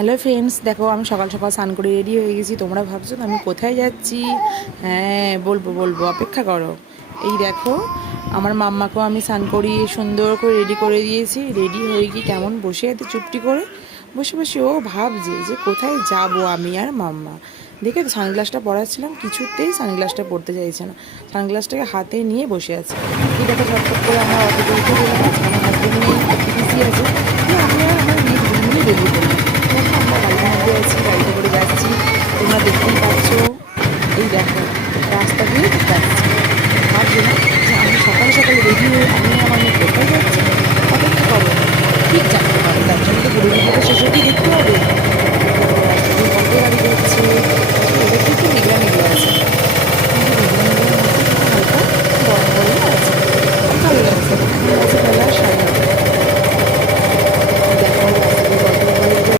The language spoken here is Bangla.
হ্যালো ফ্রেন্ডস, দেখো আমি সকাল সকাল স্নান করে রেডি হয়ে গেছি। তোমরা ভাবছো তো আমি কোথায় যাচ্ছি? হ্যাঁ, বলবো বলবো, অপেক্ষা করো। এই দেখো, আমার মাম্মাকেও আমি স্নান করিয়ে সুন্দর করে রেডি করে দিয়েছি। রেডি হয়ে গিয়ে কেমন বসে আছে চুপটি করে বসে বসে ও ভাবছে যে কোথায় যাব আমি আর মাম্মা। দেখে তো সানগ্লাসটা পরাচ্ছিলাম, কিছুতেই সানগ্লাসটা পরতে চাইছে না। সানগ্লাসটাকে হাতে নিয়ে বসে আছে। এই দেখো, ঝটপট করে আমরা অটোতে উঠে গেলাম। আমার হাজবেন্ড নেই, বিজি আছে। আমি আর আমার মেয়ে দুজনে বেরিয়ে পড়লাম।